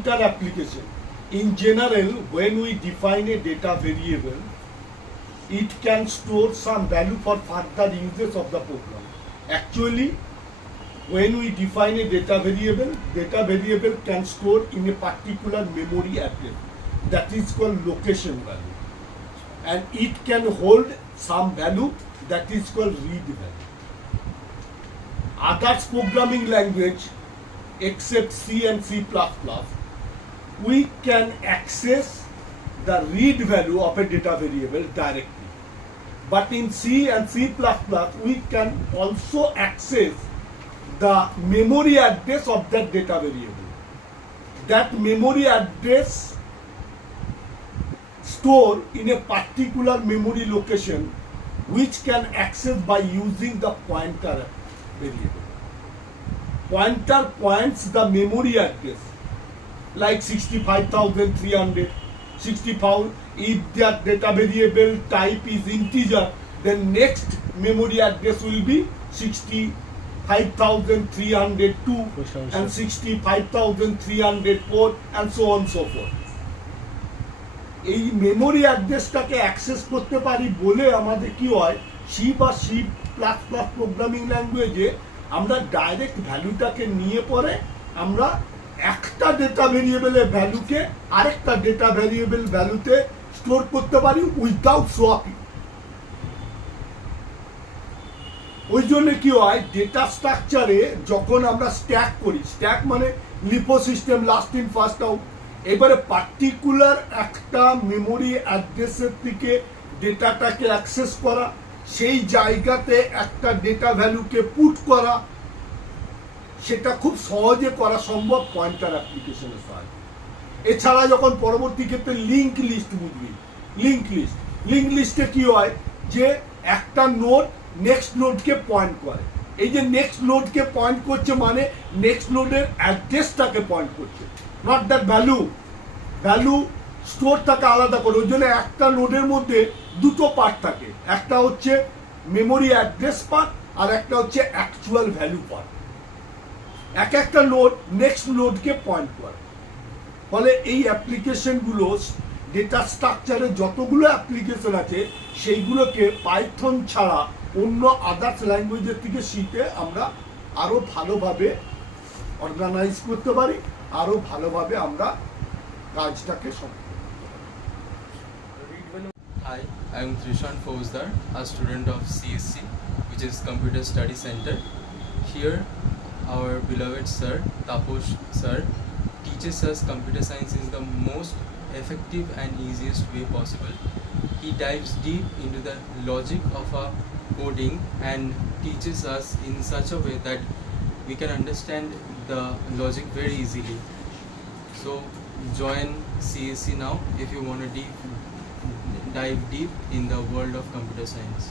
pointer application. In general, when we define a data variable, it can store some value for further uses of the program. Actually, when we define a data variable can store in a particular memory address. That is called location value. And it can hold some value that is called read value. Others programming language except C and C++, we can access the read value of a data variable directly. But in C and C++, we can also access the memory address of that data variable. That memory address stored in a particular memory location which can access by using the pointer variable. Pointer points the memory address like 65,300, 60,000. If that data variable type is integer, then next memory address will be 65,302 and 65,304 and so on so forth. এই মেমোরি অ্যাড্রেসটাকে অ্যাক্সেস করতে পারি বলে আমাদের কি হয়, সি বা C plus plus programming ল্যাঙ্গুয়েজে আমরা ডাইরেক্ট ভ্যালুটাকে নিয়ে পরে আমরা একটা ডেটা ভেরিয়েবলের ভ্যালুকে আরেকটা ডেটা ভেরিয়েবল ভ্যালুতে স্টোর করতে পারি উইদাউট সোয়াপিং। ওই জন্য কি হয়, ডেটা স্ট্রাকচারে যখন আমরা স্ট্যাক করি, স্ট্যাক মানে lipo system, last in first out, এবারে পার্টিকুলার একটা মেমোরি অ্যাড্রেসের থেকে ডেটাটাকে অ্যাক্সেস করা, সেই জায়গাতে একটা ডেটা ভ্যালুকে পুট করা, সেটা খুব সহজে করা সম্ভব পয়েন্টার অ্যাপ্লিকেশনের সাহায্যে। এছাড়া যখন পরবর্তী ক্ষেত্রে লিঙ্ক লিস্ট বুঝবি, লিঙ্ক লিস্টে কি হয় যে একটা নোড নেক্সট নোডকে পয়েন্ট করে। এই যে নেক্সট নোডকে পয়েন্ট করছে মানে নেক্সট নোডের অ্যাড্রেসটাকে পয়েন্ট করছে, নট দ্যাট ভ্যালু স্টোর থাকে আলাদা করে। ওই জন্য একটা নোডের মধ্যে দুটো পার্ট থাকে, একটা হচ্ছে মেমোরি অ্যাড্রেস পার্ট আর একটা হচ্ছে অ্যাকচুয়াল ভ্যালু পার্ট। এক একটা নোড নেক্সট নোডকে পয়েন্ট করে। ফলে এই অ্যাপ্লিকেশনগুলো ডেটা স্ট্রাকচারে যতগুলো অ্যাপ্লিকেশন আছে সেইগুলোকে পাইথন ছাড়া অন্য আদার্স ল্যাঙ্গুয়েজের থেকে শিখে আমরা আরও ভালোভাবে অর্গানাইজ করতে পারি, আরও ভালোভাবে আমরা কাজটাকে সম্পন্ন করতে পারি। Hi, I am Trishan Fauzdar, a student of CSC, which is Computer Study Center. Here, our beloved sir, Taposh sir, teaches us computer science is the most effective and easiest way possible. He dives deep into the logic of a coding and teaches us in such a way that we can understand the logic very easily. So join CSC now if you want to dive deep in the world of computer science.